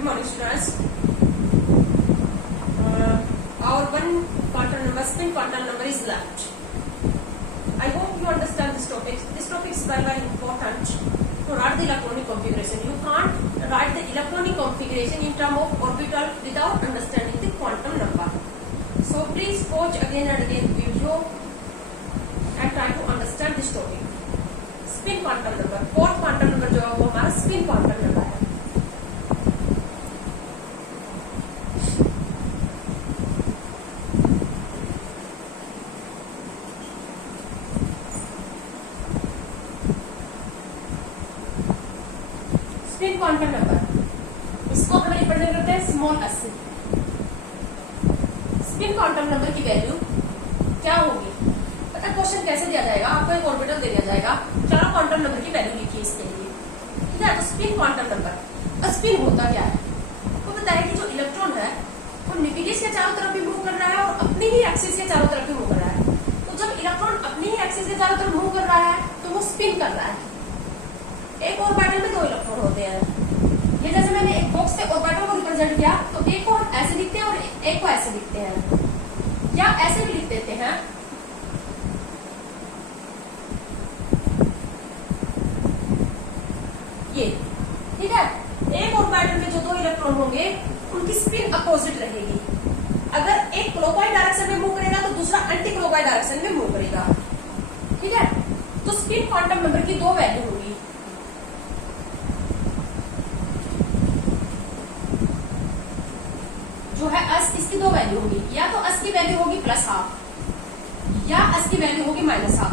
Good morning, students. Our one quantum number, spin quantum number is left. I hope you understand this topic. This topic is very, very important to write the electronic configuration. You can't write the electronic configuration in terms of orbital without understanding the quantum number. So please watch again and again video and try to understand this topic. Spin quantum number, fourth quantum number जो है वो हमारा spin quantum number है. Spin quantum number इसको हम represent करते हैं small S से. स्पिन क्वांटम नंबर की वैल्यू क्या होगी? पता क्वेश्चन कैसे दिया जाएगा? आपको एक ऑर्बिटल दे दिया जाएगा, चारों क्वांटम नंबर की वैल्यू लिखिए इसके लिए. ठीक है, तो स्पिन क्वांटम नंबर, स्पिन होता क्या है? तो पता है कि जो इलेक्ट्रॉन है वो न्यूक्लियस के चारों तरफ भी मूव कर रहा है और अपनी ही एक्सिस के चारों तरफ भी मूव कर रहा है. तो जब इलेक्ट्रॉन अपनी ही एक्सिस के चारों तरफ मूव कर रहा है तो वो स्पिन कर रहा है. एक ऑर्बिटल में दो इलेक्ट्रॉन होते हैं. ये जैसे मैंने एक बॉक्स से ऑर्बिटल को रिप्रेजेंट किया तो एक को ऐसे लिखते हैं और एक को ऐसे लिखते हैं, या ऐसे भी लिख देते हैं. ये ठीक है, एक ऑर्बिटल में जो दो इलेक्ट्रॉन होंगे उनकी स्पिन अपोजिट रहेगी. अगर एक क्लॉकवाइज डायरेक्शन में मूव करेगा तो दूसरा एंटी क्लॉकवाइज डायरेक्शन में मूव करेगा. ठीक है, तो स्पिन क्वांटम नंबर की दो वैल्यू होगी. जो है एस, इसकी दो वैल्यू होगी. या तो एस की वैल्यू होगी प्लस हाफ या एस की वैल्यू होगी माइनस हाफ.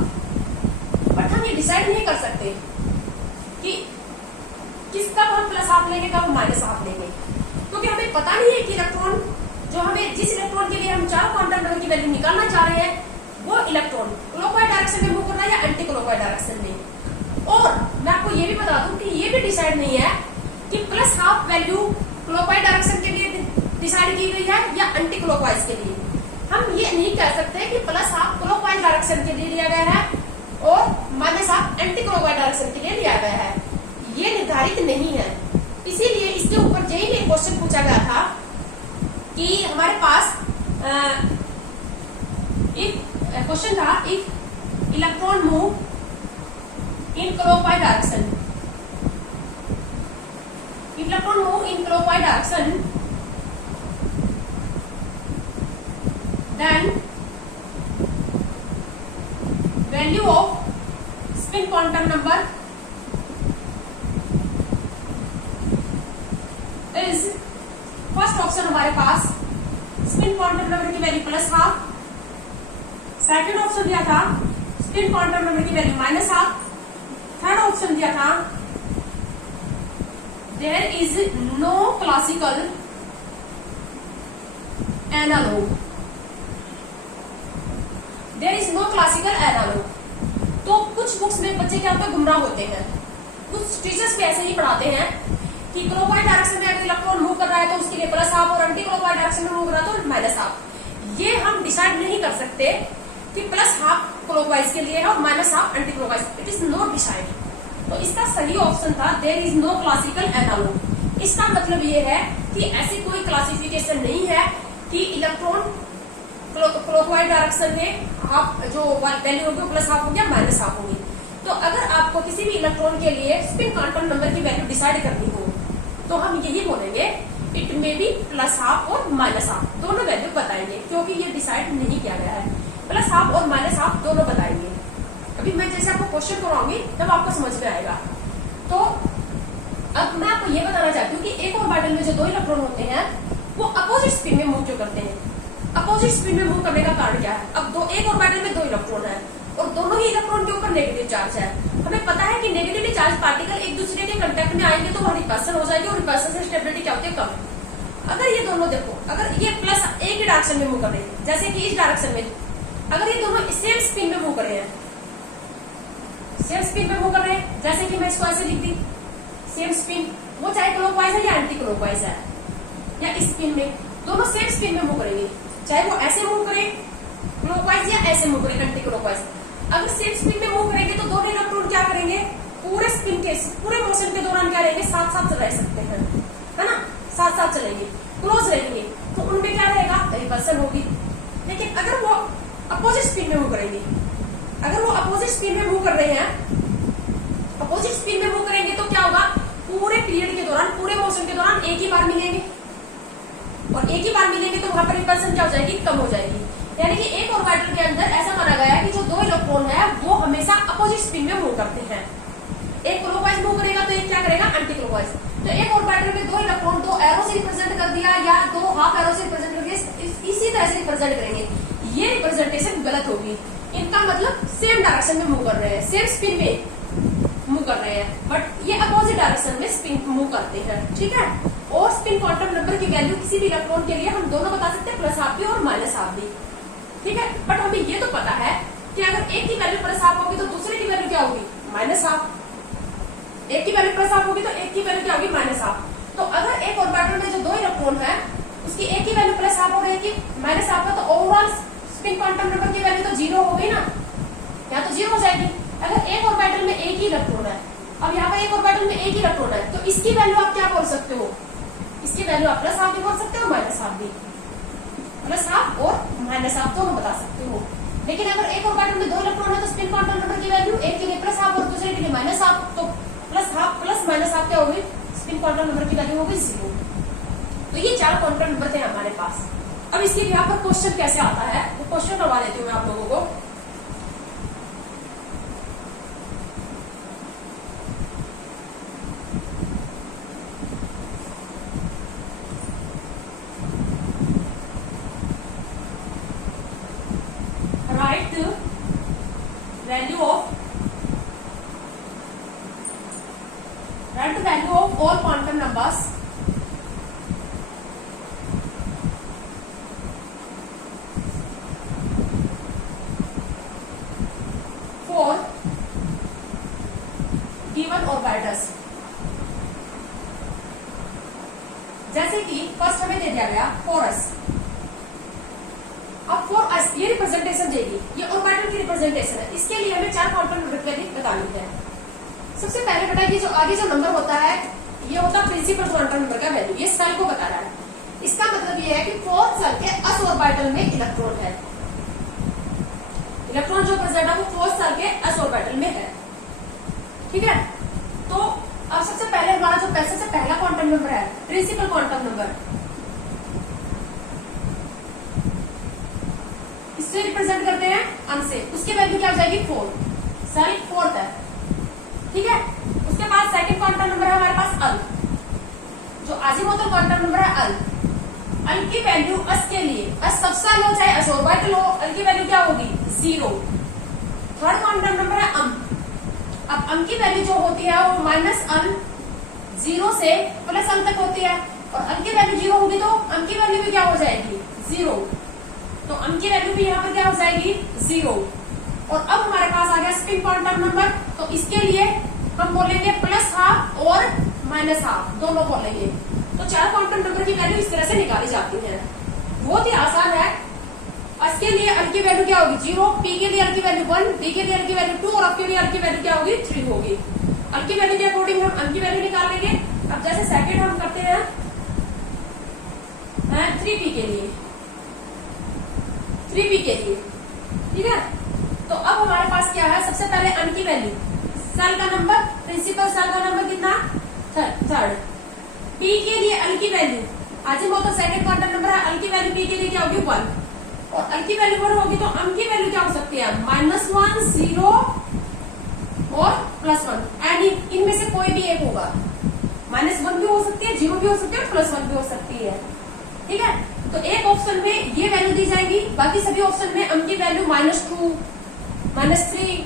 बट हम ये डिसाइड नहीं कर सकते कि किसका हम प्लस हाफ लेंगे कब माइनस हाफ लेंगे, क्योंकि हमें पता नहीं है कि इलेक्ट्रॉन जो हमें जिस इलेक्ट्रॉन के लिए हम चार क्वांटम नंबर की वैल्यू निकालना चाह रहे हैं वो इलेक्ट्रॉन क्लॉकवाइज डायरेक्शन में मूव कर रहा है या एंटी क्लॉकवाइज डायरेक्शन में. और मैं आपको ये भी बता दूं कि ये भी डिसाइड नहीं है कि plus half value clockwise direction के लिए डिसाइड की गई है या एंटी क्लॉकवाइज के लिए. हम ये नहीं कह सकते कि प्लस हाफ क्लॉकवाइज डायरेक्शन के लिए लिया गया है और minus half anti clockwise direction के लिए लिया गया है. ये निर्धारित नहीं है. इसीलिए इसके ऊपर जेई में क्वेश्चन पूछा गया था कि हमारे पास एक क्वेश्चन था, if electron move in clockwise direction, electron move in clockwise direction then value of spin quantum number is, first option हमारे पास स्पिन क्वांटम नंबर की value plus half, second option दिया था स्पिन क्वांटम नंबर की value minus half, third option दिया था there is no classical analogue. There is no classical analogue. तो कुछ बुक्स में बच्चे क्या होते हैं, गुमराह होते हैं. कुछ टीचर्स भी ऐसे ही पढ़ाते हैं कि क्लॉकवाइज डायरेक्शन में अगर इलेक्ट्रॉन मूव कर रहा है तो उसके लिए प्लस हाफ और एंटी क्लॉकवाइज डायरेक्शन में मूव कर रहा है तो माइनस हाफ. ये हम डिसाइड नहीं कर सकते कि प्लस हाफ क्लॉकवाइज के लिए है और minus half anti clockwise. It is not decide. तो इसका सही ऑप्शन था there is no classical analogue. इसका मतलब ये है कि ऐसी कोई क्लासिफिकेशन नहीं है कि इलेक्ट्रॉन क्लॉकवाइज डायरेक्शन में हाफ जो वैल्यू होगी प्लस हाफ होगी या माइनस हाफ होगी. तो अगर आपको किसी भी इलेक्ट्रॉन के लिए स्पिन क्वांटम नंबर की वैल्यू डिसाइड करनी हो तो हम यही बोलेंगे it may be plus half और माइनस हाफ, दोनों वैल्यू बताएंगे, क्योंकि ये डिसाइड नहीं किया गया है. प्लस हाफ और माइनस हाफ दोनों बताएंगे. अभी मैं जैसे आपको क्वेश्चन कराऊंगी तब आपको समझ में आएगा. तो अब मैं आपको ये बताना चाहती हूँ कि एक ऑर्बिटल में जो दो इलेक्ट्रॉन होते हैं वो अपोजिट स्पिन में मूव जो करते हैं. अपोजिट स्पिन में मूव करने का कारण क्या है? अब एक ऑर्बिटल में दो इलेक्ट्रॉन है और दोनों ही इलेक्ट्रॉन के ऊपर नेगेटिव चार्ज है. हमें पता है कि नेगेटिवली चार्ज पार्टिकल एक दूसरे के कांटेक्ट में आएंगे तो वह रिपल्सन हो जाएगी और रिपल्सन से स्टेबिलिटी क्या होती है, कम. अगर ये दोनों देखो, अगर ये प्लस एक ही डायरेक्शन में मूव कर रहे हैं, जैसे कि इस डायरेक्शन में, अगर ये दोनों सेम स्पिन में मूव कर रहे हैं, सेम स्पिन में मूव कर रहे हैं, जैसे कि मैं इसको ऐसे लिख दी सेम स्पिन, वो चाहे क्लॉकवाइज है या एंटी क्लॉकवाइज है, या इस स्पिन में दोनों सेम स्पिन में मूव करेंगे, चाहे वो ऐसे मूव करे क्लॉकवाइज या ऐसे मूव करे एंटी क्लॉकवाइज. अगर सेम स्पिन में मूव करेंगे तो दोनों इलेक्ट्रॉन क्या करेंगे, पूरे स्पिन के पूरे मोशन के दौरान क्या रहेंगे, साथ साथ रह सकते हैं, है ना. साथ साथ चलेंगे, क्लोज रहेंगे, तो उनमें क्या रहेगा, रिपल्सन होगी। लेकिन अगर वो अपोजिट स्पीड में मूव करेंगे, अगर वो अपोजिट स्पीड में मूव कर रहे हैं, अपोजिट स्पीड में मूव करेंगे तो क्या होगा, पूरे पीरियड के दौरान, पूरे मोशन के दौरान एक ही बार मिलेंगे, और एक ही बार मिलेंगे तो वहां पर रिपल्सन क्या हो जाएगी, कम हो जाएगी। यानी कि एक ऑर्बिटल के अंदर ऐसा माना गया है कि जो दो इलेक्ट्रॉन है वो हमेशा अपोजिट स्पिन में मूव करते हैं। एक क्लॉकवाइज मूव करेगा तो एक क्या करेगा, एंटी क्लॉकवाइज। तो एक ऑर्बिटल में दो इलेक्ट्रॉन दो एरो से रिप्रेजेंट कर दिया या दो हाफ एरो से रिप्रेजेंट कर दिया, इसी तरह से रिप्रेजेंट करेंगे, ये रिप्रेजेंटेशन गलत होगी। इनका मतलब सेम डायरेक्शन में मूव कर रहे हैं, सेम स्पिन में मूव कर रहे हैं, बट ये अपोजिट डायरेक्शन में स्पिन मूव करते हैं, ठीक है। और स्पिन क्वांटम नंबर की वैल्यू किसी भी इलेक्ट्रॉन के लिए हम दोनों बता सकते हैं, प्लस हाफ भी और माइनस हाफ भी, ठीक है। बट हमें ये तो पता है कि अगर एक की वैल्यू प्लस हाफ होगी तो दूसरे की वैल्यू क्या होगी, माइनस हाफ। एक की वैल्यू प्लस हाफ होगी तो एक की वैल्यू क्या होगी, माइनस हाफ। तो अगर एक ऑर्बिटल में जो दो इलेक्ट्रॉन है उसकी एक की वैल्यू प्लस हाफ और एक की माइनस हाफ है, तो ओवरऑल स्पिन क्वांटम नंबर की वैल्यू तो जीरो हो गई ना, यहाँ तो जीरो हो जाएगी। अगर एक ऑर्बिटल में एक ही इलेक्ट्रॉन है, अब यहाँ पर एक ऑर्बिटल में एक ही इलेक्ट्रॉन है, तो इसकी वैल्यू आप क्या बोल सकते हो, इसकी वैल्यू आप प्लस हाफ भी बोल सकते हो, माइनस हाफ भी, प्लस हाफ और माइनस हाफ दोनों बता सकते हो। लेकिन अगर एक ऑर्बिटल में दो इलेक्ट्रॉन है तो स्पिन क्वांटम नंबर की वैल्यू एक के लिए प्लस हाफ और दूसरे के लिए माइनस हाफ, तो plus half plus minus half क्या होगी, स्पिन क्वांटम नंबर की वैल्यू होगी जीरो। तो ये चार क्वांटम नंबर थे हमारे पास। अब इसके यहाँ पर क्वेश्चन कैसे आता है, वो क्वेश्चन करवा देती हूँ मैं आप लोगों को। Write the value of all quantum numbers for given orbitals। जैसे कि फर्स्ट हमें दे दिया गया फोरस, अब फॉर अस ये रिप्रेजेंटेशन देगी, ये ऑर्बिटल की रिप्रेजेंटेशन है, इसके लिए हमें चार क्वांटम नंबर की वैल्यू बतानी है। सबसे पहले बेटा ये जो आगे जो नंबर होता है ये होता है प्रिंसिपल क्वांटम नंबर का वैल्यू, ये सेल को बता रहा है। इसका मतलब ये है कि फोर्थ सेल के अस ऑर्बिटल में इलेक्ट्रॉन है, इलेक्ट्रॉन जो प्रेजेंट है वो फोर्थ सेल के अस ऑर्बिटल में है, ठीक है। तो अब सबसे पहले हमारा जो सबसे पहला क्वांटम नंबर है प्रिंसिपल क्वांटम नंबर, इससे रिप्रेजेंट करते हैं अन से, उसकी वैल्यू क्या हो जाएगी, 4, सेल फोर्थ है, ठीक है। उसके बाद सेकंड क्वांटम नंबर है हमारे पास अल, जो अजीमुथल क्वांटम नंबर है अल। अल की वैल्यू अस के लिए, अस सबसे लो चाहे अस ऑर्बिटल हो, अल की वैल्यू क्या होगी, 0। थर्ड क्वांटम नंबर है अम। अब अम की वैल्यू जो होती है वो माइनस अल 0 से प्लस अल तक होती है, और अल की वैल्यू 0 होगी तो अम की वैल्यू भी क्या हो जाएगी, 0। तो अम की वैल्यू भी यहाँ पर क्या हो जाएगी, 0। और अब हमारे पास आ गया स्पिन क्वांटम नंबर, तो इसके लिए हम बोलेंगे प्लस हाफ और माइनस हाफ दोनों बोलेंगे। तो चार क्वांटम नंबर की वैल्यू इस तरह से निकाली जाती है, बहुत ही आसान है। इसके लिए अल की वैल्यू क्या होगी, 0, पी के लिए अल की वैल्यू 1, डी के लिए अल की वैल्यू 2 और अल के लिए अल की वैल्यू क्या होगी, 3 होगी। अल की वैल्यू के अकॉर्डिंग हम अल की वैल्यू निकाल लेंगे। अब जैसे सेकंड हम करते हैं 3p के लिए, 3p के लिए, ठीक है। तो अब हमारे पास क्या है, सबसे पहले अन की वैल्यू, सेल का नंबर, प्रिंसिपल सेल का नंबर कितना, थर्ड। पी के लिए अल की value, azimuthal second quantum number है, अल की वैल्यू पी के लिए क्या होगी, 1, और अल की वैल्यू 1 होगी तो अम की वैल्यू क्या हो सकती है, -1, 0 और +1, एंड इनमें से कोई भी एक होगा, -1 भी हो सकती है, 0 भी हो सकती है, +1 भी हो सकती है, ठीक है। तो एक ऑप्शन में ये वैल्यू दी जाएगी, बाकी सभी ऑप्शन में अम की वैल्यू -2, -3,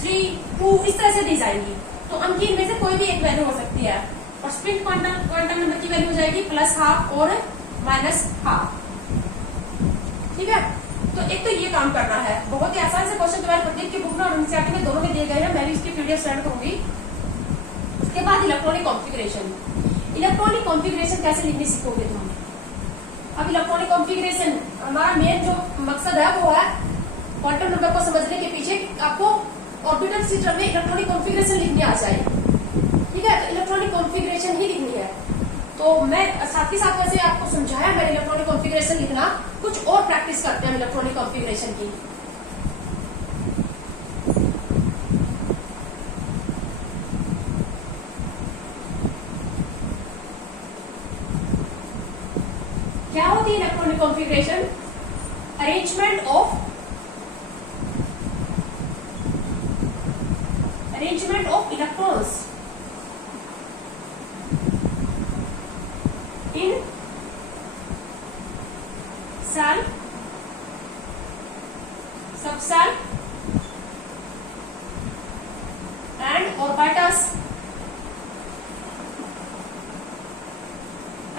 3, 2 इस तरह से दी जाएगी। तो अम की इनमें से कोई भी एक वैल्यू हो सकती है, और स्पिन क्वांटम नंबर की वैल्यू हो जाएगी +हाफ और -हाफ, ठीक है। तो एक तो ये काम करना है, बहुत ही आसान से क्वेश्चन तुम्हारे प्रदीप की बुक में और एनसीईआरटी में दोनों में दिए गए हैं, मैं भी इसकी पीडीएफ सेंड करूंगी। उसके बाद इलेक्ट्रॉनिक कॉन्फ़िगरेशन, इलेक्ट्रॉनिक कॉन्फ़िगरेशन कैसे लिखनी सीखोगे तुम। अब इलेक्ट्रॉनिक कॉन्फ़िगरेशन हमारा मेन जो मकसद है वो है क्वांटम नंबर को समझने के पीछे आपको ऑर्बिटल सिस्टम में इलेक्ट्रॉनिक कॉन्फ़िगरेशन लिखनी आ जाए, ठीक है। तो इलेक्ट्रॉनिक कॉन्फ़िगरेशन ही लिखनी है। तो मैं साथ ही साथ वैसे आपको समझाया मैंने इलेक्ट्रॉनिक कॉन्फ़िगरेशन लिखना, कुछ और प्रैक्टिस करते हैं इलेक्ट्रॉनिक कॉन्फ़िगरेशन की। क्या होती है electronic configuration? Arrangement of electrons in shell, subshell and orbitals.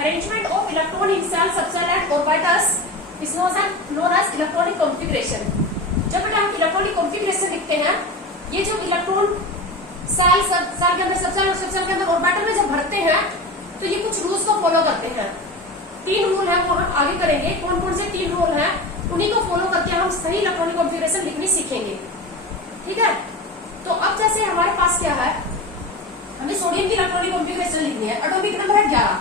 Arrangement of electron in cell, subcell and orbitals is known as electronic configuration. जब बेटा हम इलेक्ट्रॉनिक कॉन्फ़िगरेशन लिखते हैं, ये जो इलेक्ट्रॉन सेल के अंदर, सबसेल और सबसेल के अंदर ऑर्बिटल में जब भरते हैं तो ये कुछ रूल्स को फॉलो करते हैं। 3 रूल है वो हम आगे करेंगे। कौन कौन से 3 रूल हैं, उन्हीं को फॉलो करके हम सही इलेक्ट्रॉनिक कॉन्फ़िगरेशन लिखनी सीखेंगे। ठीक है, तो अब जैसे हमारे पास क्या है, हमें सोडियम की इलेक्ट्रॉनिक कॉन्फ़िगरेशन लिखनी है। एटॉमिक नंबर है 11।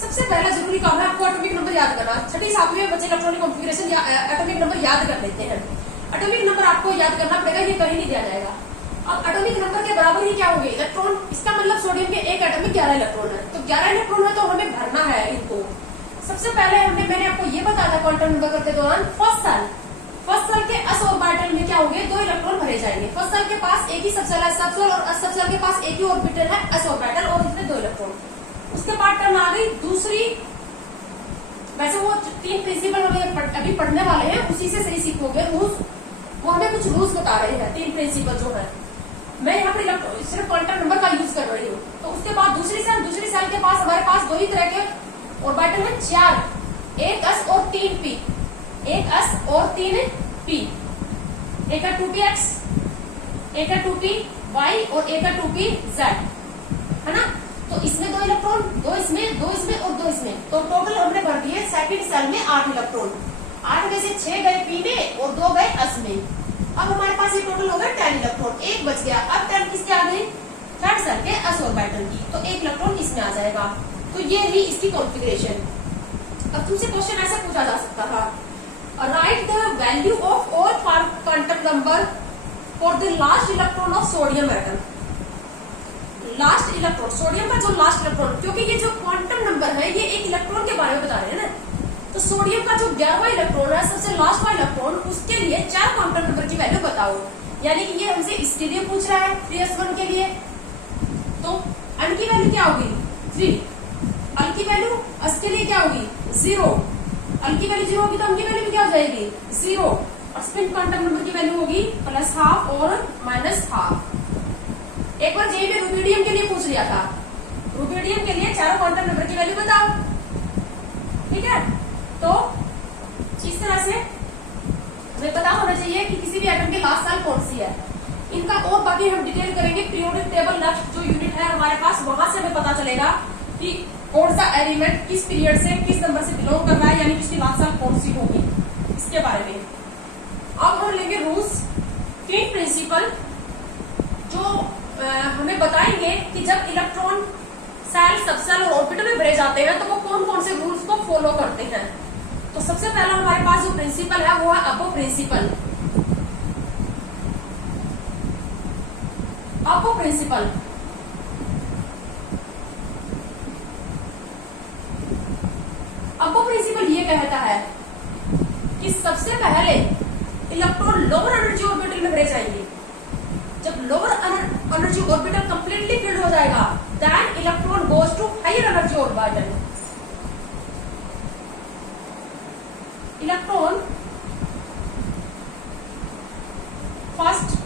सबसे पहला जरूरी काम है आपको एटॉमिक नंबर याद करना। 6ठी 7वीं में बच्चे इलेक्ट्रॉनिक कॉन्फ़िगरेशन या एटॉमिक नंबर याद कर लेते हैं। एटॉमिक नंबर आपको याद करना पड़ेगा, ये कहीं नहीं दिया जाएगा। अब एटॉमिक नंबर के बराबर ही क्या होंगे, इलेक्ट्रॉन। इसका मतलब सोडियम के एक एटम में 11 इलेक्ट्रॉन है, तो 11 इलेक्ट्रॉन है तो हमें भरना है इनको। सबसे पहले मैंने आपको ये बताया था क्वांटम नंबर करते दौरान, फर्स्ट सेल के s ऑर्बिटल में क्या होंगे, 2 इलेक्ट्रॉन भरे जाएंगे। फर्स्ट सेल के पास एक ही सबसेल है, सबसेल और सबसेल के पास एक ही ऑर्बिटल है s ऑर्बिटल, और इसमें 2 इलेक्ट्रॉन। उसके बाद टर्न आ गई दूसरी। वैसे वो 3 प्रिंसिपल हमें अभी पढ़ने वाले हैं, उसी से सही सीखोगे। रूल्स वो हमें कुछ रूल्स बता रहे हैं, 3 प्रिंसिपल जो है। मैं यहाँ पे सिर्फ क्वांटम नंबर का यूज कर रही हूँ। तो उसके बाद दूसरी सेल के पास हमारे पास 2 ही तरह के ऑर्बिटल है, 4, एक s और 3 p, एक s और 3 p, एक है 2px, एक है 2py और एक है 2pz, है ना। तो इसमें 2 इलेक्ट्रॉन, 2 इसमें, 2 इसमें और 2 इसमें, तो टोटल हमने भर दिए सेकंड सेल में 8 इलेक्ट्रॉन। 8 में से 6 गए p में और 2 गए s में। अब हमारे पास ये टोटल हो गए 10 इलेक्ट्रॉन, एक बच गया। अब 10 किसके आ गई, थर्ड सेल के s ऑर्बिटल की, तो 1 इलेक्ट्रॉन इसमें आ जाएगा। तो ये रही इसकी कॉन्फ़िगरेशन। अब तुमसे क्वेश्चन ऐसा पूछा जा सकता था, right the value of all quantum number for the last electron of sodium atom. Last electron, sodium का जो लास्ट इलेक्ट्रॉन, क्योंकि ये जो क्वांटम नंबर है ये एक इलेक्ट्रॉन के बारे में बता रहे हैं ना, तो सोडियम का जो 11वां इलेक्ट्रॉन है, सबसे लास्ट वाला इलेक्ट्रॉन, उसके लिए 4 क्वांटम नंबर की वैल्यू बताओ। यानी कि ये हमसे इसके लिए पूछ रहा है 3s1 के लिए, तो n की वैल्यू क्या होगी 3, अल की वैल्यू s के लिए क्या होगी 0, अल की वैल्यू 0 होगी तो m की वैल्यू भी क्या हो जाएगी 0, और स्पिन क्वांटम नंबर की वैल्यू होगी +12 और -12। एक बार जेई में रुबिडियम के लिए पूछ लिया था, रुबिडियम के लिए 4 क्वांटम नंबर की वैल्यू बताओ। ठीक है, तो इस तरह से हमें पता होना चाहिए कि किसी भी एटम की लास्ट सेल कौन सी है। इनका और बाकी हम डिटेल करेंगे पीरियोडिक टेबल नेक्स्ट जो यूनिट है हमारे पास, वहां से हमें पता चलेगा कि कौन सा एलिमेंट किस पीरियड से किस नंबर से बिलोंग कर रहा है, यानी उसकी लास्ट सेल कौन सी होगी, इसके बारे में। अब हम लेंगे रूल्स, 3 प्रिंसिपल जो हमें बताएंगे कि जब इलेक्ट्रॉन सेल, सबसेल और ऑर्बिटल में भरे जाते हैं तो वो कौन कौन से रूल्स को फॉलो करते हैं। तो सबसे पहला हमारे पास जो प्रिंसिपल है वो है अबो प्रिंसिपल। अबो प्रिंसिपल अबो प्रिंसिपल ये कहता है कि सबसे पहले इलेक्ट्रॉन लोअर एनर्जी ऑर्बिटल में भरे जाएंगे। जब lower energy orbital completely filled हो जाएगा, then electron goes to higher energy orbital. Electron first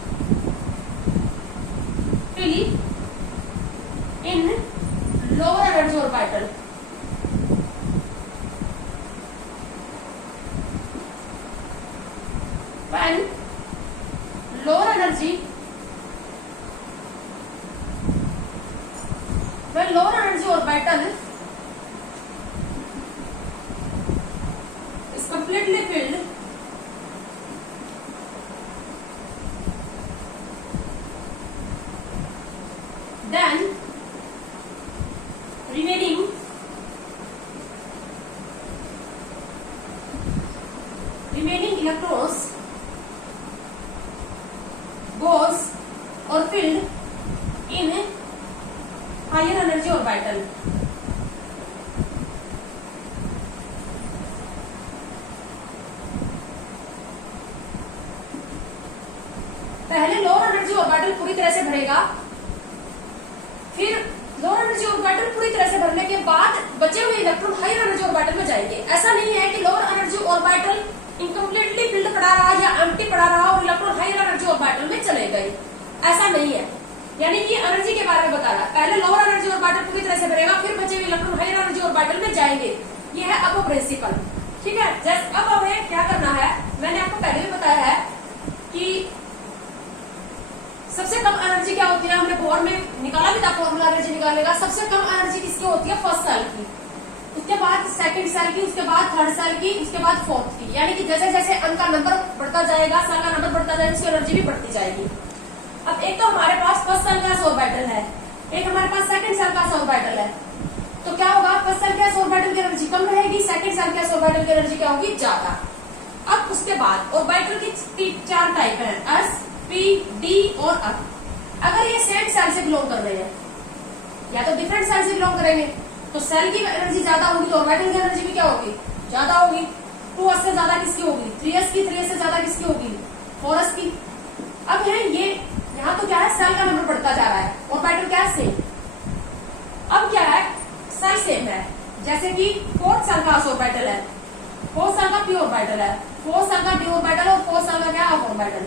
fill in lower energy orbital, when lower energy orbital is completely filled, then remaining electrons goes or filled in higher energy orbital. पहले lower energy orbital पूरी तरह से भरेगा, फिर lower energy orbital पूरी तरह से भरने के बाद बचे हुए इलेक्ट्रॉन हायर एनर्जी ऑर्बिटल में जाएंगे। ऐसा नहीं है कि lower energy orbital incompletely field पड़ा रहा या एम्प्टी पड़ा रहा और इलेक्ट्रॉन हायर एनर्जी ऑर्बिटल में चले गए, ऐसा नहीं है। यानी कि एनर्जी के बारे में बता रहा है, पहले लोअर एनर्जी ऑर्बिटल पूरी तरह से भरेगा, फिर बचे हुए इलेक्ट्रॉन हायर एनर्जी ऑर्बिटल में जाएंगे। ये है अब प्रिंसिपल, ठीक है। जस्ट अब हमें क्या करना है, मैंने आपको पहले भी बताया है कि सबसे कम एनर्जी क्या होती है, हमने बोर्ड में निकाला भी था फॉर्मूला एनर्जी निकालने का। सबसे कम एनर्जी किसकी होती है, फर्स्ट सेल की, उसके बाद सेकंड सेल की, उसके बाद थर्ड सेल की, उसके बाद फोर्थ की। यानी कि जैसे जैसे अंक का नंबर बढ़ता जाएगा, सेल का नंबर बढ़ता जाएगा, उसकी एनर्जी भी बढ़ती जाएगी। अब एक तो हमारे पास फर्स्ट सेल का ऑर्बिटल है, एक हमारे पास सेकंड सेल का ऑर्बिटल है, तो क्या होगा, फर्स्ट सेल के ऑर्बिटल की एनर्जी कम रहेगी, सेकंड सेल के ऑर्बिटल की एनर्जी क्या होगी, ज्यादा। अब उसके बाद ऑर्बिटल की 4 टाइप है, एस, पी, डी और अप। अगर ये सेम सेल से बिलोंग कर रहे हैं या तो डिफरेंट सेल से बिलोंग करेंगे तो सेल की एनर्जी ज्यादा होगी, तो ऑर्बिटल की एनर्जी भी क्या होगी, ज्यादा होगी। 2s से ज्यादा किसकी होगी, 3s की, 3s से ज्यादा किसकी होगी, 4s की। अब है ये यहाँ तो क्या है, सेल का नंबर बढ़ता जा रहा है, ऑर्बिटल क्या है, सेम। अब क्या है, सेल सेम है, जैसे कि 4th सेल का ऑर्बिटल है, 4th सेल का p ऑर्बिटल है, 4th सेल का d ऑर्बिटल और 4th सेल का क्या अप ऑर्बिटल।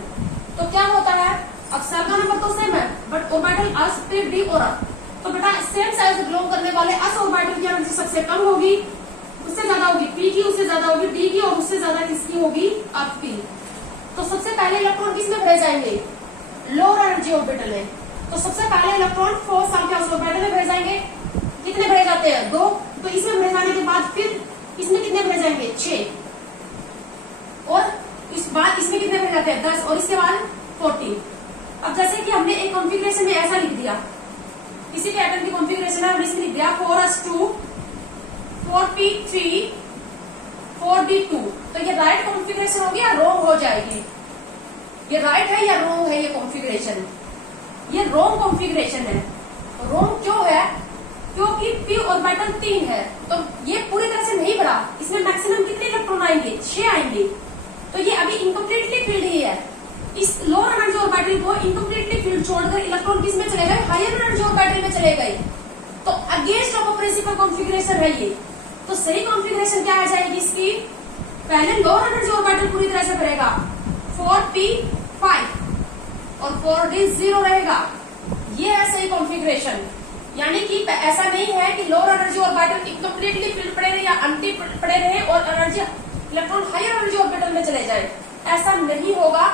तो क्या होता है, अब सेल का नंबर तो सेम है but orbital S, P, D और अप। तो बेटा सेम सेल से बिलोंग करने वाले एस ऑर्बिटल की एनर्जी सबसे कम होगी, उससे ज्यादा होगी पी की, उससे ज्यादा होगी डी की और उससे ज्यादा किसकी होगी, अप की। तो सबसे पहले इलेक्ट्रॉन किसमें भरे जाएंगे, लोअर एनर्जी ऑर्बिटल में। तो सबसे पहले इलेक्ट्रॉन 4th सेल के ऑर्बिटल में भरे जाएंगे। कितने भरे जाते हैं, 2। तो इसमें भरे जाने के बाद फिर इसमें कितने भरे जाएंगे, 6। और इस बाद इसमें कितने भरे जाते हैं, 10। और इसके बाद 14। अब जैसे कि हमने एक कॉन्फ़िगरेशन में ऐसा लिख दिया, किसी भी एटम की कॉन्फ़िगरेशन है, हमने इसमें लिख दिया 4s2, 4p3, 4d2। तो ये राइट कॉन्फ़िगरेशन होगी या रॉन्ग हो जाएगी, ये राइट है या रॉन्ग है, ये कॉन्फ़िगरेशन, ये रॉन्ग कॉन्फ़िगरेशन है। रॉन्ग क्यों है, क्योंकि p ऑर्बिटल 3 है, तो ये पूरी तरह से नहीं भरा, इसमें मैक्सिमम कितने इलेक्ट्रॉन आएंगे, 6 आएंगे। तो ये अभी इनकम्प्लीटली फील्ड ही है। इस लोअर एनर्जी ऑर्बिटल को इनकम्प्लीटली फील्ड छोड़कर इलेक्ट्रॉन किस में चले गए, हायर एनर्जी ऑर्बिटल में चले गए। तो अगेंस्ट ऑफ प्रिंसिपल कॉन्फ़िगरेशन है ये। तो सही कॉन्फ़िगरेशन क्या आ जाएगी इसकी, पहले लोअर एनर्जी ऑर्बिटल पूरी तरह से भरेगा, 4p5 और 4d 0 रहेगा। ये है सही कॉन्फ़िगरेशन। यानी कि ऐसा नहीं है कि lower energy orbital incompletely filled पड़े रहे या एम्प्टी पड़े रहे और energy electron higher energy orbital में चले जाए, ऐसा नहीं होगा।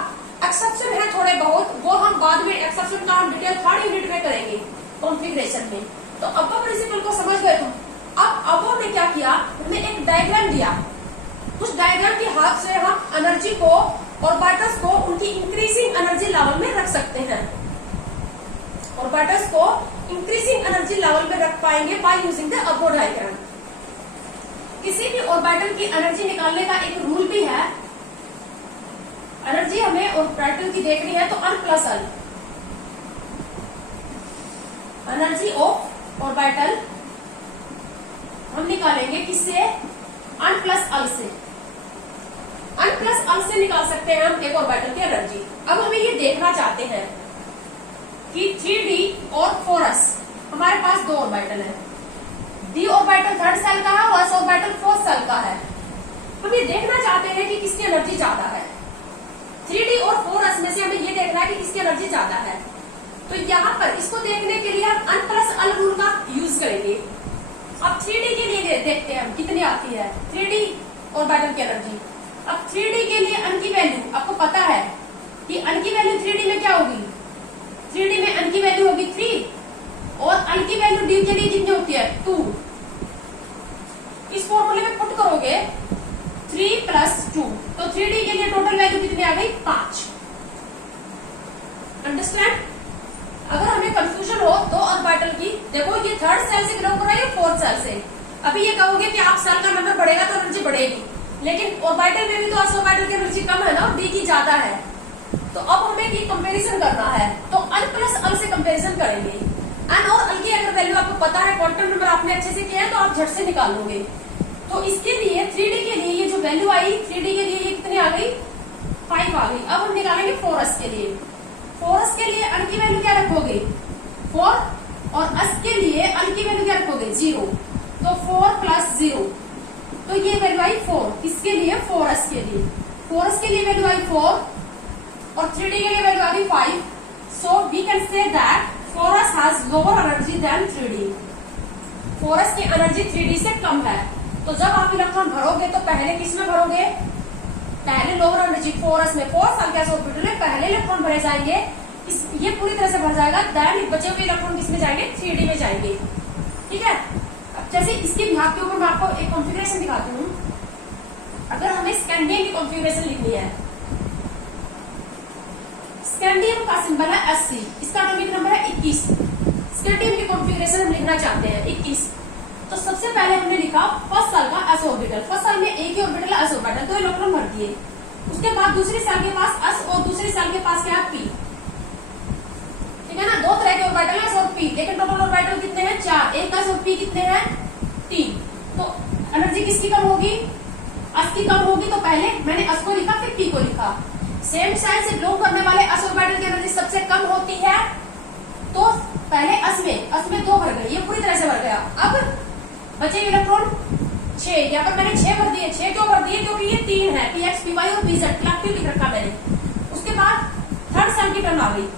एक्सेप्शन है थोड़े बहुत, वो हम बाद में एक्सेप्शन का हम डिटेल 3rd यूनिट में करेंगे कॉन्फ़िगरेशन में। तो अबो प्रिंसिपल को समझ गए तुम। अब अबो ने क्या किया, हमें एक डायग्राम दिया, उस डायग्राम की हेल्प से हम एनर्जी को ऑर्बिटल्स को उनकी इंक्रीजिंग एनर्जी लेवल में रख सकते हैं। ऑर्बिटल्स को इंक्रीजिंग एनर्जी लेवल में रख पाएंगे by using the above diagram. किसी भी ऑर्बिटल की एनर्जी निकालने का एक रूल भी है। एनर्जी हमें ऑर्बिटल की देखनी है तो n plus l, energy of orbital हम निकालेंगे किससे, n प्लस l से। n प्लस l से निकाल सकते हैं हम एक ऑर्बिटल की एनर्जी। अब हमें ये देखना चाहते हैं कि 3d और 4s हमारे पास 2 ऑर्बिटल है, d ऑर्बिटल 3rd सेल का है और s ऑर्बिटल 4th सेल का है। हम ये देखना चाहते हैं कि किसकी एनर्जी ज्यादा है। 3d और 4s में से हमें ये देखना है कि किसकी एनर्जी ज्यादा है। तो यहाँ पर इसको देखने के लिए हम n प्लस l रूल का यूज करेंगे। अब 3d के लिए देखते हैं हम कितनी आती है 3d ऑर्बिटल की एनर्जी। अब 3d के लिए n की वैल्यू आपको पता है कि n की वैल्यू 3d में क्या होगी, 3d में n की वैल्यू होगी 3 और n की वैल्यू d के लिए कितनी होती है 2। इस फॉर्मूले में पुट करोगे 3 प्लस 2, तो 3d के लिए टोटल वैल्यू कितनी आ गई 5। अंडरस्टैंड। अगर हमें कंफ्यूजन हो 2 ऑर्बिटल की, देखो ये 3rd सेल से बिलोंग कर रहा है या 4th सेल से। अभी ये कहोगे कि आप सेल का नंबर बढ़ेगा तो एनर्जी बढ़ेगी, लेकिन ऑर्बिटल में भी तो s ऑर्बिटल की एनर्जी कम है ना, और d की ज्यादा है। तो अब हमें ये कंपैरिजन करना है, तो n प्लस l से कंपैरिजन करेंगे। n और l की अगर वैल्यू आपको पता है, क्वांटम नंबर आपने अच्छे से किया है, तो आप झट से निकाल लोगे। तो इसके लिए 3D के लिए ये जो वैल्यू आई, 3D के लिए ये कितनी आ गई, 5 आ गई। अब हम निकालेंगे 4s के लिए। 4s के लिए n की वैल्यू क्या रखोगे, 4, और s के लिए l की वैल्यू क्या रखोगे, 0। तो 4 प्लस 0, तो ये वैल्यू आई 4। इसके लिए 4s के लिए, 4s के लिए वैल्यू आई 4, और 3D के लिए वैल्यू आ गई 5। So we can say that 4s has lower energy than 3D। 4s की एनर्जी 3D से कम है। तो जब आप इलेक्ट्रॉन भरोगे तो पहले किस में भरोगे, पहले लोअर एनर्जी 4s में, 4 साल के ऑर्बिटल में पहले इलेक्ट्रॉन भरे जाएंगे, ये पूरी तरह से भर जाएगा, देन बचे हुए इलेक्ट्रॉन किस में जाएंगे, 3D में जाएंगे। ठीक है। अब जैसे इसके भाग के ऊपर मैं आपको एक कॉन्फ़िगरेशन दिखाती हूँ। अगर हमें स्कैंडियम की कॉन्फ़िगरेशन लिखनी है, स्कैंडियम का सिंबल है Sc, इसका एटॉमिक नंबर है 21। स्कैंडियम की कॉन्फ़िगरेशन हम लिखना चाहते हैं 21। तो सबसे पहले हमने लिखा फर्स्ट साल का s ऑर्बिटल। फर्स्ट साल में एक ही ऑर्बिटल है s ऑर्बिटल, तो इलेक्ट्रॉन भर दिए। उसके बाद दूसरे साल के पास s और दूसरे साल के पास क्या है, p। ठीक है ना, दो तरह के ऑर्बिटल है s और p, लेकिन टोटल ऑर्बिटल कितने हैं, 4। एक s और p कितने हैं, 3। तो एनर्जी किसकी कम होगी, s की कम होगी। तो पहले मैंने s को लिखा, फिर p को लिखा। सेम साइड से बिलोंग करने वाले s ऑर्बिटल की एनर्जी सबसे कम होती है, तो पहले s में 2 भर गए, ये पूरी तरह से भर गया। अब बचे इलेक्ट्रॉन 6, यहाँ पर मैंने 6 भर दिए। 6 क्यों भर दिए, क्योंकि ये 3 है, px py और pz कलेक्टिव लिख रखा मैंने। उसके बाद थर्ड साल की टर्म आ गई।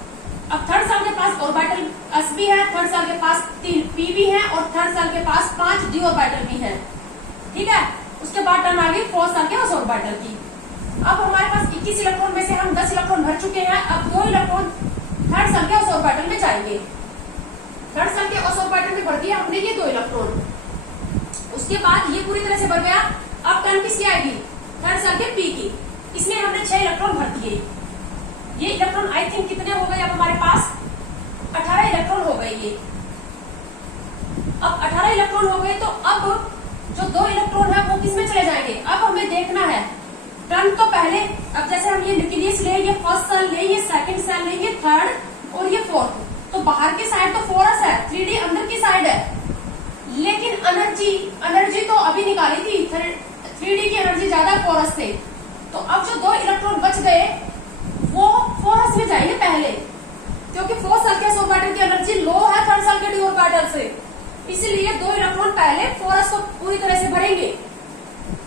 अब थर्ड साल के पास ऑर्बिटल s भी है, थर्ड साल के पास 3 p भी है, और थर्ड साल के पास 5 d ऑर्बिटल भी है। ठीक है। उसके बाद टर्म आ गई फोर्थ साल के s ऑर्बिटल की। अब हमारे पास 21 इलेक्ट्रॉन में से हम 10 इलेक्ट्रॉन भर चुके हैं। अब 2 इलेक्ट्रॉन थर्ड साल के s ऑर्बिटल में जाएंगे। थर्ड साल के s ऑर्बिटल में भर दिया हमने ये 2 इलेक्ट्रॉन। उसके बाद ये पूरी तरह से भर गया। अब टर्म किसकी आएगी, थर्ड साल के p की। इसमें हमने 6 इलेक्ट्रॉन भर दिए। ये इलेक्ट्रॉन आई थिंक कितने हो गए, अब हमारे पास 18 इलेक्ट्रॉन हो गए। ये अब 18 इलेक्ट्रॉन हो गए, तो अब जो 2 इलेक्ट्रॉन है वो किसमें चले जाएंगे। अब हमें देखना है टर्म तो पहले, अब जैसे हम ये न्यूक्लियस ले, ये फर्स्ट सेल ले, ये सेकंड सेल ले, ये थर्ड और ये फोर्थ, तो बाहर की साइड तो 4s है, 3D अंदर की साइड है। लेकिन एनर्जी तो अभी निकाली थी, 3D की एनर्जी ज्यादा 4s से। तो अब जो 2 इलेक्ट्रॉन बच गए वो 4s में जाएंगे पहले, क्योंकि 4 साल के ऑर्बिटल की एनर्जी लो है थर्ड साल के d ऑर्बिटल से, इसलिए 2 इलेक्ट्रॉन पहले 4s को पूरी तरह से भरेंगे।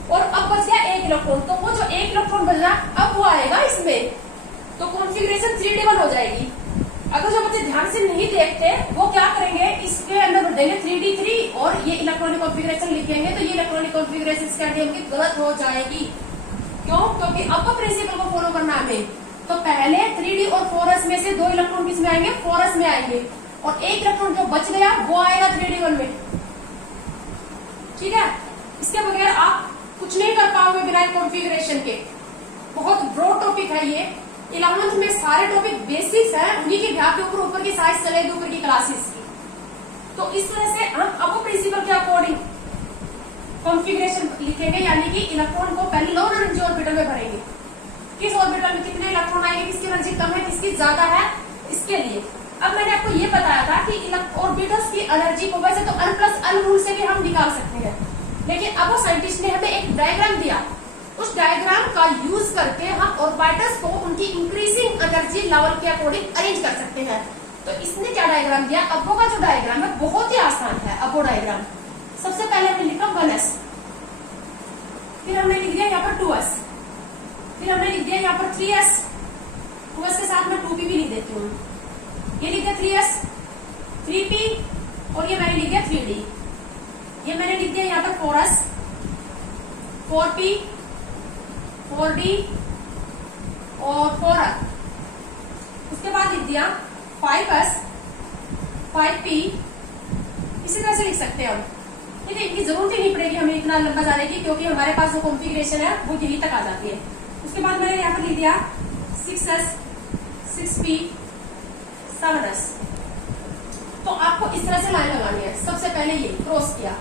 और अब बच गया 1 इलेक्ट्रॉन, तो वो जो 1 इलेक्ट्रॉन बच रहा अब वो आएगा इसमें, तो कॉन्फ़िगरेशन 3D1 हो जाएगी। अगर जो बच्चे ध्यान से नहीं देखते वो क्या करेंगे, इसके अंदर भर देंगे 3D3 और ये इलेक्ट्रॉनिक कॉन्फ़िगरेशन लिखेंगे, तो ये इलेक्ट्रॉनिक कॉन्फ़िगरेशन स्कैंडियम की गलत हो जाएगी। क्यों, क्योंकि अब प्रिंसिपल को फॉलो करना हमें। तो पहले 3D और 4s में से 2 इलेक्ट्रॉन किस में आएंगे, 4s में आएंगे, और 1 इलेक्ट्रॉन जो बच गया वो आएगा 3D1 में। ठीक है। इसके बगैर आप कुछ नहीं कर पाओगे बिना कॉन्फ़िगरेशन के। बहुत ब्रॉड टॉपिक है ये। 11th में सारे टॉपिक बेसिक्स हैं, उन्हीं के ध्यान के ऊपर की साइज चलेगी, ऊपर की क्लासेस की। तो इस तरह से हम अब प्रिंसिपल के अकॉर्डिंग कॉन्फ़िगरेशन लिखेंगे, यानी कि इलेक्ट्रॉन को पहले लोअर एनर्जी ऑर्बिटल में भरेंगे। किस ऑर्बिटल में कितने इलेक्ट्रॉन आएंगे, किसकी एनर्जी कम है, किसकी ज्यादा है, इसके लिए। अब मैंने आपको ये बताया था कि ऑर्बिटल्स की एनर्जी को वैसे तो n+l रूल से भी हम निकाल सकते हैं, लेकिन अब वो साइंटिस्ट ने हमें एक डायग्राम दिया, उस डायग्राम का यूज करके हम ऑर्बिटल्स को उनकी इंक्रीजिंग एनर्जी लेवल के अकॉर्डिंग अरेंज कर सकते हैं। तो इसने क्या डायग्राम दिया, अब्बो का जो डायग्राम है बहुत ही आसान है। अब्बो डायग्राम सबसे पहले हमने लिखा 1s, फिर हमने लिख दिया यहाँ पर 2s, फिर हमने लिख दिया यहाँ पर 3s, 2s के साथ मैं 2p भी लिख देती हूँ। ये लिख दिया 3s, 3p, और ये मैंने लिख दिया 3d। ये मैंने लिख दिया यहाँ पर 4s, 4p, 4d और 4r। उसके बाद लिख दिया 5s, 5p, इसी तरह से लिख सकते हैं हम। ठीक है, इनकी जरूरत ही नहीं पड़ेगी हमें इतना लंबा जाने की, क्योंकि हमारे पास जो कॉन्फ़िगरेशन है वो यही तक आ जाती है। उसके बाद मैंने यहाँ पर लिख दिया 6s, 6p, 7s। तो आपको इस तरह से लाइन लगानी है। सबसे पहले ये क्रॉस किया,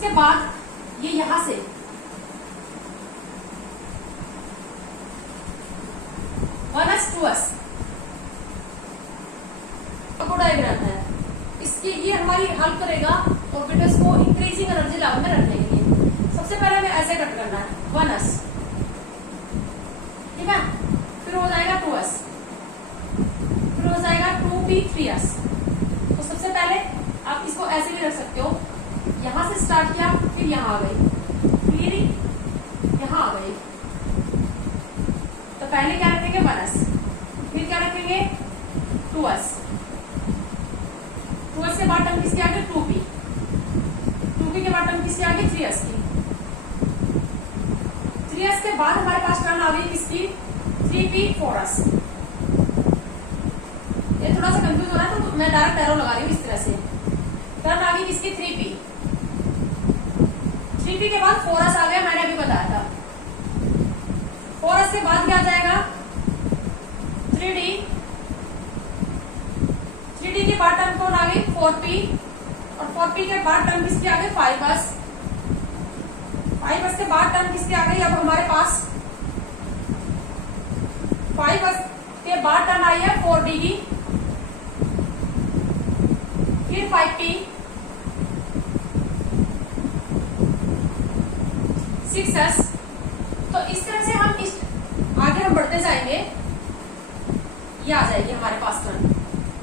उसके बाद ये यहां से one S two S diagram है, इसकी ये हमारी हेल्प करेगा ऑर्बिटल्स को इंक्रीजिंग एनर्जी लेवल में रखने के लिए। सबसे पहले हमें ऐसे कट करना है, वन एस, ठीक है, फिर हो जाएगा टू एस, फिर हो जाएगा टू पी थ्री एस। तो सबसे पहले आप इसको ऐसे भी रख सकते हो, यहां से स्टार्ट किया, फिर यहां आ गई, फिर यहां आ गई। तो पहले क्या रखेंगे, वन एस, फिर क्या रखेंगे, टू एस, टू एस के बाद टर्म किसके आगे, टू पी, टू पी के बाद टर्म किसके आगे, थ्री एस की, थ्री एस के बाद हमारे पास टर्म आ गई किसकी, थ्री पी फोर एस। ये थोड़ा सा कंफ्यूज हो रहा है तो मैं डायरेक्ट एरो लगा रही हूँ इस तरह से। टर्म आ गई किसकी, थ्री पी, थ्री पी के बाद फोर एस आ गया, मैंने अभी बताया था। फोर एस के बाद क्या आ जाएगा, थ्री डी, थ्री डी के बाद टर्म कौन आ गई, फोर पी, और फोर पी के बाद टर्म किसकी आ गई, फाइव एस, फाइव एस के बाद टर्म किसकी आ गई, अब हमारे पास फाइव एस के बाद टर्म आई है फोर डी की, फिर फाइव पी, सिक्स एस। तो इस तरह से हम इस आगे हम बढ़ते जाएंगे, ये आ जाएगी हमारे पास टर्म,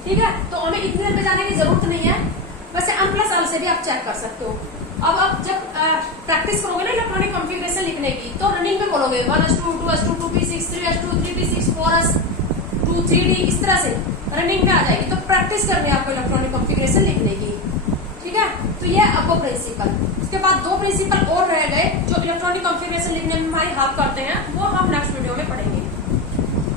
ठीक है। तो हमें इतने देर में जाने की जरूरत नहीं है, वैसे n प्लस एल से भी आप चेक कर सकते हो। अब आप जब प्रैक्टिस करोगे ना इलेक्ट्रॉनिक कॉन्फ़िगरेशन लिखने की, तो रनिंग में बोलोगे one S two, two S two, two P six, three S two, three P six, four S two, three D, इस तरह से रनिंग में आ जाएगी। तो प्रैक्टिस करनी है आपको इलेक्ट्रॉनिक कॉन्फ़िगरेशन लिखने की, ठीक है। तो ये आपको प्रिंसिपल, उसके बाद दो प्रिंसिपल और रह गए जो इलेक्ट्रॉनिक कॉन्फ़िगरेशन लिखने में हमारी हेल्प करते हैं, वो हम नेक्स्ट वीडियो में पढ़ेंगे।